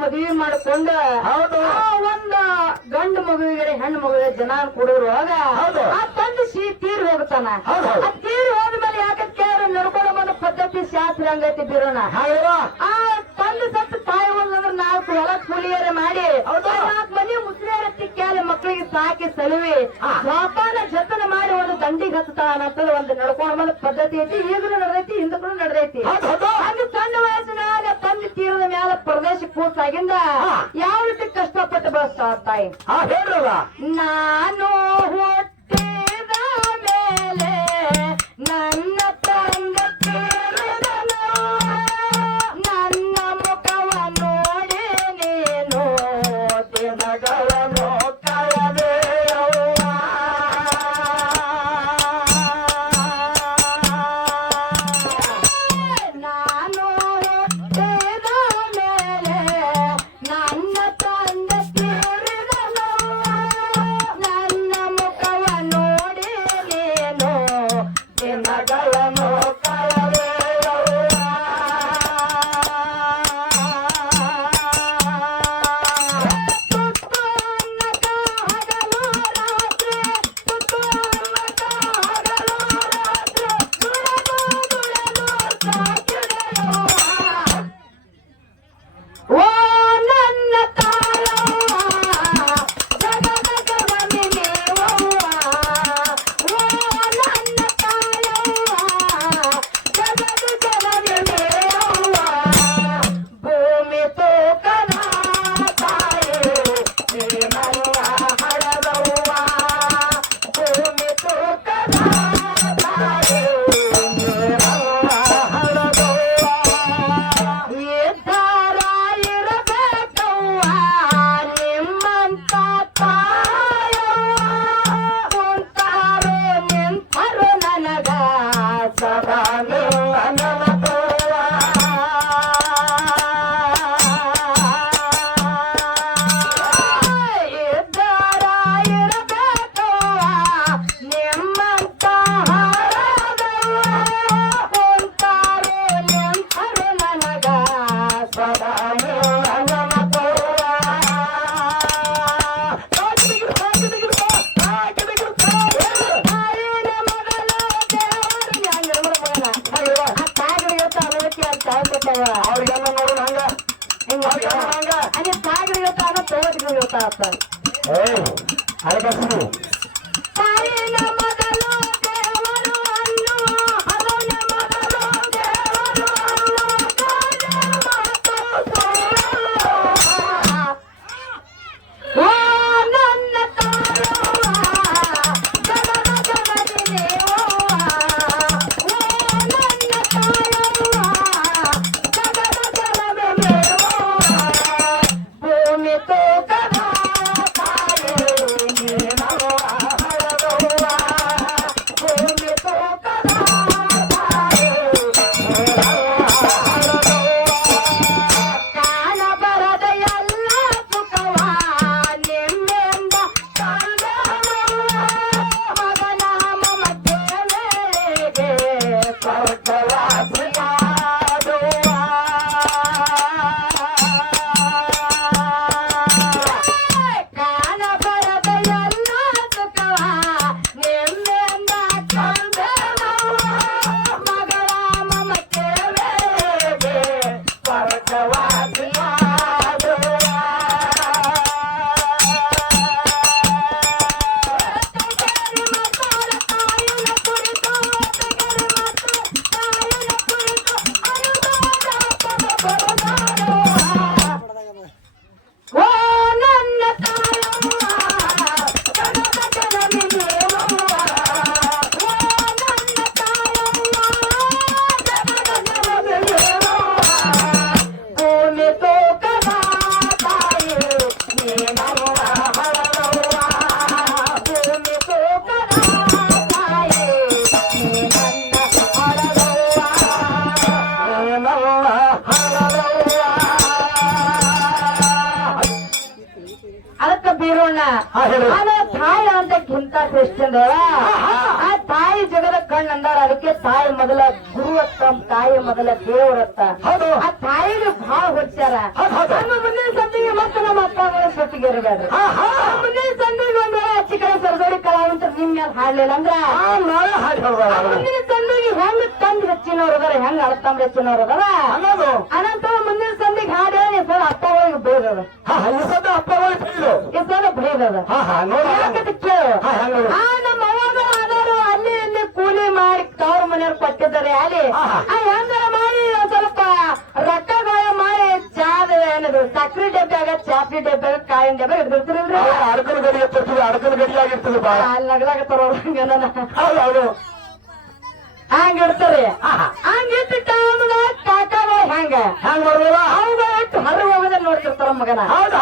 ಮದುವೆ ಮಾಡ್ಕೊಂಡ ಹೌದು. ಒಂದ ಗಂಡು ಮಗುವಿಗೆ ಹೆಣ್ಣು ಮಗುವಿಗೆ ಜನ ಕೊಡೋರುವಾಗ ಆ ತಂದೆ ಸಿ ತೀರ್ ಹೋಗ್ತಾನ. ಆ ತೀರ್ ಹೋದ್ಮೇಲೆ ಯಾಕಂತ ಕೇಳಿದ್ರೆ ನಡ್ಕೊಳ್ಳೋ ಬಂದ ಪದ್ಧತಿ ಶಾಸ್ತ್ರ ಹಂಗೈತಿ ಬಿರೋಣ ಆ ತಂದೆ ಸತ್ತು ತಾಯಿ ಹೋದ್ರೆ ನಾಲ್ಕು ಹೊಲ ಕೂಲಿಯರ ಮಾಡಿ ನಾಲ್ಕು ಮನೆ ಮುಸ್ಲಿಯರ ತಿಕ್ಕಾಲೆ ಮಕ್ಕಳಿಗೆ ಸಾಕಿ ಸಲುವೆ. ಜೋಪಾನ ಬಂಡಿ ಹತ್ತಾನ ಅಂತ ಒಂದು ನಡ್ಕೊಂಡ್ ಬಂದ ಪದ್ಧತಿ ಐತಿ ಈಗಲೂ ನಡೆದೈತಿ ಹಿಂದಕ್ಕೂ ನಡೆದೈತಿ. ಹಂಗ ಸಣ್ಣ ವಯಸ್ಸಿನಾಗ ತಂದೆ ತೀರದ ಮ್ಯಾಲ ಪ್ರದೇಶ ಕೂತಾಗಿಂದ ಯಾವ ರೀತಿ ಕಷ್ಟಪಟ್ಟು ಬಳಸ್ತಾರ ತಾಯಿ? ನಾನು आणि काय मिळवता ना तो मिळवता आपण ಆದ್ರೆ ತಾಯಿ ಅಂತಕ್ಕಿಂತ ಕ್ರಿಶ್ಚಿಯನ್ ಆ ತಾಯಿ ಜಗದ ಕಣ್ಣು ಅಂದಾರ ಅದಕ್ಕೆ ತಾಯಿ ಮೊದಲ ಗುರು ಅತ್ತ ತಾಯಿ ಮೊದಲ ದೇವರತ್ತ ಆ ತಾಯಿಗೆ ಭಾಳ ಹೊಚ್ಚಾರ. ನಮ್ಮ ಮುಂದಿನ ಸಂದಿಗೆ ಮತ್ತೆ ನಮ್ಮ ಅಪ್ಪ ಅಮ್ಮನ ಸತ್ತಿಗೆ ಇರಬೇಡ್ರಿ. ಮುಂದಿನ ಸಂದಿಗೆ ಒಂದ್ ವೇಳೆ ಅಚ್ಚಿ ಕಡೆ ಸರದೋಡಿ ಕಲಾವಂತ ನಿಮ್ ಮೇಲೆ ಹಾಡ್ಲಿಲ್ಲ ಅಂದ್ರ? ಮುಂದಿನ ಸಂದಿಗೆ ಹೆಂಗ್ ತಂದ್ ಹೆಚ್ಚಿನವ್ರ ಅದಾರ ಹೆಂಗ್ ಅಳತಂಬ್ ಹೆಚ್ಚಿನವ್ರ ಅದಾರ? ಅನಂತರ ಮುಂದಿನ ಸಂದಿಗೆ ಹಾಡೇಳಿ ಅಪ್ಪ ಒಳಗೆ ಬೇಗ ಅಪ್ಪ ಈ ಸಲ ಬೈದದ ಹಾ ಹಾ ನೋಡಿ. ಕೇಳು ಹೆಂಗ ಆ ನಮ್ಮ ಅವ್ವಾಗ ಆದವರು ಅಲ್ಲಿ ಇಲ್ಲಿ ಕೂಲಿ ಮಾಡಿ ತವ್ರ ಮನೆಯವ್ರು ಕೊಟ್ಟಿದ್ದಾರೆ ಅಲ್ಲಿ. ಹೆಂಗಾರ ಮಾಡಿ ಸ್ವಲ್ಪ ಸ್ವಲ್ಪ ಗಾಯ ಮಾಡಿ ಚಾದ ಏನದು? ಸಕ್ರಿ ಡಬ್ಬ್ಯಾಗ ಚಾಪ್ಲಿ ಡಬ್ಬ್ಯಾಗ ಕಾಯಿನ ಡಬ್ಬ ಹಿಡ್ದಿರ್ತಿರಲ್ರಿ ಅಡಕನ ಗಡಿ ಎತ್ತಿರ್ತದೆ ಅಡಕನ ಗಡಿ ಆಗಿರ್ತದೆ ಬಾ. ಅಲ್ಲಿ ನಗಲಾಗತ್ತಾರ ಹೌದು ಹೌದು. ಹಂಗ ಇಡ್ತಾರೆ. ಹಂಗ ಇಟ್ಟು ಟೈಮ್ಗ ಕಾಕಾಗ ಹೆಂಗ? ಹೆಂಗ್ ಮಾಡ್ಬೋದ? ಅವಾಗ ಇಟ್ಟು ಹೊರ ಹೋಗದ ನೋಡ್ತಿರ್ತಾರ ಮಗನ. ಹೌದು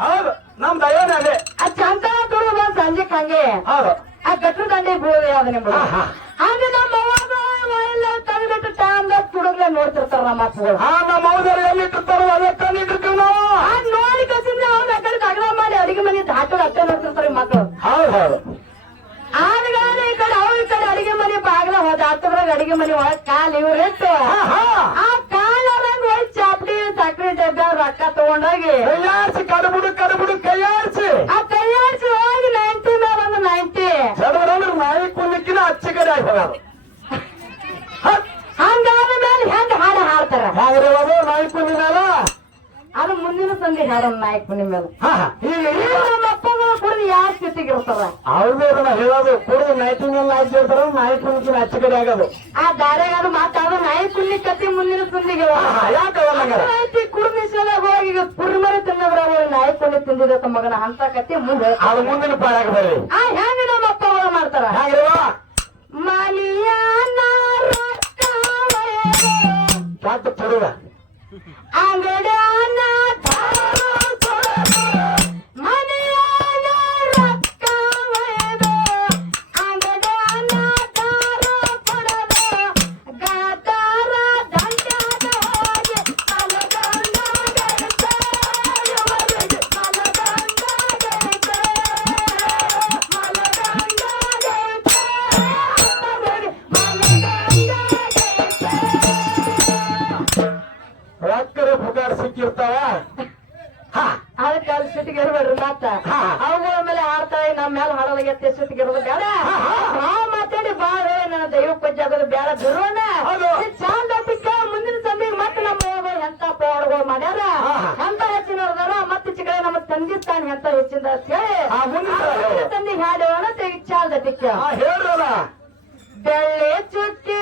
ಹೌದು. ನಮ್ ದಯನೇ ಅದೇ ಆ ಚಂದ ದುಡ್ಡು ಸಂಜೆ ಹಂಗೆ ಹೌದು. ಆ ಗಟ್ರ ದಂಡೆ ಬೀಳೋದು ಯಾವ್ದು ನಿಮ್ಗೆ. ಹಾಗೆ ನಮ್ಮ ಎಲ್ಲ ತೆಗೆದಿಟ್ಟು ಟೈಮ್ ತುಡುಗ್ಲೆ ನೋಡ್ತಿರ್ತಾರ ನಮ್ಮ ಅಪ್ಪಗಳು. ಹಾ ನಮ್ಮ ಹೌದಾರ ಎಲ್ಲಿ ಇಟ್ಟಿರ್ತಾರೋ ಅದೇ ತಂದಿಟ್ಟಿರ್ತೀವಿ ನಾವು. ಆ ನೋಡಿ ಕಸಿಂದ ಕಡೆ ತಗಲ ಮಾಡಿ ಅಡಿಗೆ ಮನೆ ದಾಟು ಅಟ್ಟೆ ನೋಡ್ತಿರ್ತಾರೆ ಮಕ್ಕಳು ಹೌದು ಹೌದು. ಆದ್ಗಾನ ಈ ಕಡೆ ಅವ್ರ ಈ ಕಡೆ ಅಡಿಗೆ ಮನೆ ಬಾಗ್ಲ ಹೋದ ಹತ್ತದ್ರಾಗ ಅಡಿಗೆ ಮನೆ ಒಳಗ್ ಕಾಲ್ ಇವ್ರಿಟ್ಟು ಹಾ ಹಾ. ಆ ರೊಕ್ಕ ತಗೊಂಡೋಗಿ. ಕೈಯಾರಿಸಿ ಕಡಬುಡು ಕಡಬುಡು ಕೈಯಾರಿಸಿ ಆ ಕೈಯಾರಿಸಿ ಹೋಗಿ ನೈಂಟಿ ಮೇಲೆ ಒಂದು ನೈಂಟಿ. ಚಡಬಡಂದ್ರೆ ನಾಯಿ ಕುನ್ನಿಕ್ಕಿನ ಅಚ್ಚಿ ಕಡೆ ಆಗಿ ಹೋಗೋದು ಹಂಗಾದ ಮೇಲೆ ಹೆಂಗ್ ಹಾಡು ಹಾಡ್ತಾರ. ಹಾಗಾದ್ರೆ ಅದು ನಾಯಿ ಕುನ್ನಿ ಮೇಲೆ ಅದು ಮುಂದಿನ ಸಂಧಿ ಹಾಡೋಣ ನಾಯಕ್ ಕುನಿ ಮೇಲೆ ಹಾ. ಹಾ ಈಗ ಈಗ ನಮ್ಮ ಅಪ್ಪಗಳು ಕುಡಿದು ಯಾವ ಸ್ಥಿತಿಗೆ ಇರ್ತಾರ ಅವ್ರದೇ ಅದನ್ನ ಹೇಳೋದು. ಕುಡಿದು ನೈಟಿ ಮೇಲೆ ಆಚೆ ಇರ್ತಾರ ನಾಯಿ ಅಚ್ಚಿ ಕಡೆ ಆಗೋದು ಆ ದಾರ್ಯಾಗ ಅದು ಮಾತಾಡೋ ನಾಯಿ ಕುಲ್ಲಿ ಕತ್ತಿ ಮುಂದಿನ ಅವನಂಗಾರ ಕುಡಿದ ನಿಷೇಧಾಗ ಹೋಗಿ ಈಗ ಕುರಿಮರಿ ತಿನ್ನದ್ರ ನಾಯಿ ಕುಲ್ಲಿ ತಿಂದಿದ ಮಗನ ಅಂತ ಕತ್ತಿ ಮುಂದೆ ಅದು ಮುಂದಿನ ಬರ್ರಿ. ಆ ಹೆಂಗ ನಮ್ಮ ಮಾಡ್ತಾರ? ಮಲಿಯಾನ ರೊಕ್ಕವೇ ಕಾತು ಕೊಡುವ ಅದಕ್ಕೆ ಅಲ್ಲಿ ಸಿಟ್ಟಿಗೆ ಇರ್ಬೇಡ್ರಿ ಮತ್ತೆ. ಅವುಗಳ ಮೇಲೆ ಹಾಡ್ತಾಳೆ ನಮ್ಮ ಮೇಲೆ ಹಾಡಲಾಗತ್ತೆ ಸಿಟ್ಟಿಗೆ ಇರೋದು ಬೇಡ. ನಾವು ಮಾತಾಡಿ ಬಾಳ ನನ್ನ ದೈವ ಪೂಜೆ ಆಗೋದು ಬೇಡ ಬಿರೋಣ. ಚಂದ ಸಿಕ್ಕ ಮುಂದಿನ ಸಂದಿಗೆ ಮತ್ತೆ ನಮ್ಮ ಎಂತ ಪವಾಡಗಳು ಮಾಡ್ಯಾರ. ಎಂತ ಹೆಚ್ಚಿನ ಮತ್ತೆ ಚಿಕ್ಕ ನಮ್ಮ ತಂದೆ ತಾನೆ ಎಂತ ಹೆಚ್ಚಿಂದ ಅಂತ ಹೇಳಿ. ಸಂದಿಗೆ ಹಾಡೋಣ ತೆಗಿ ಅಲ್ದ ತಿಕ್ಕ. ಬೆಳ್ಳಿ ಚುಕ್ಕಿ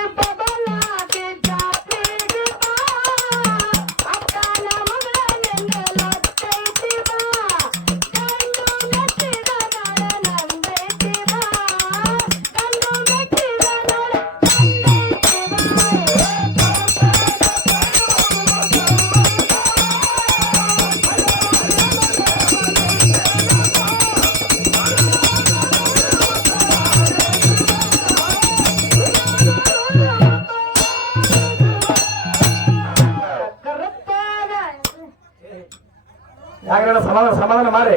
ಯಾಕಂದ್ರೆ ಸಮಾಧಾನ ಸಮಾಧಾನ ಮಾಡಿ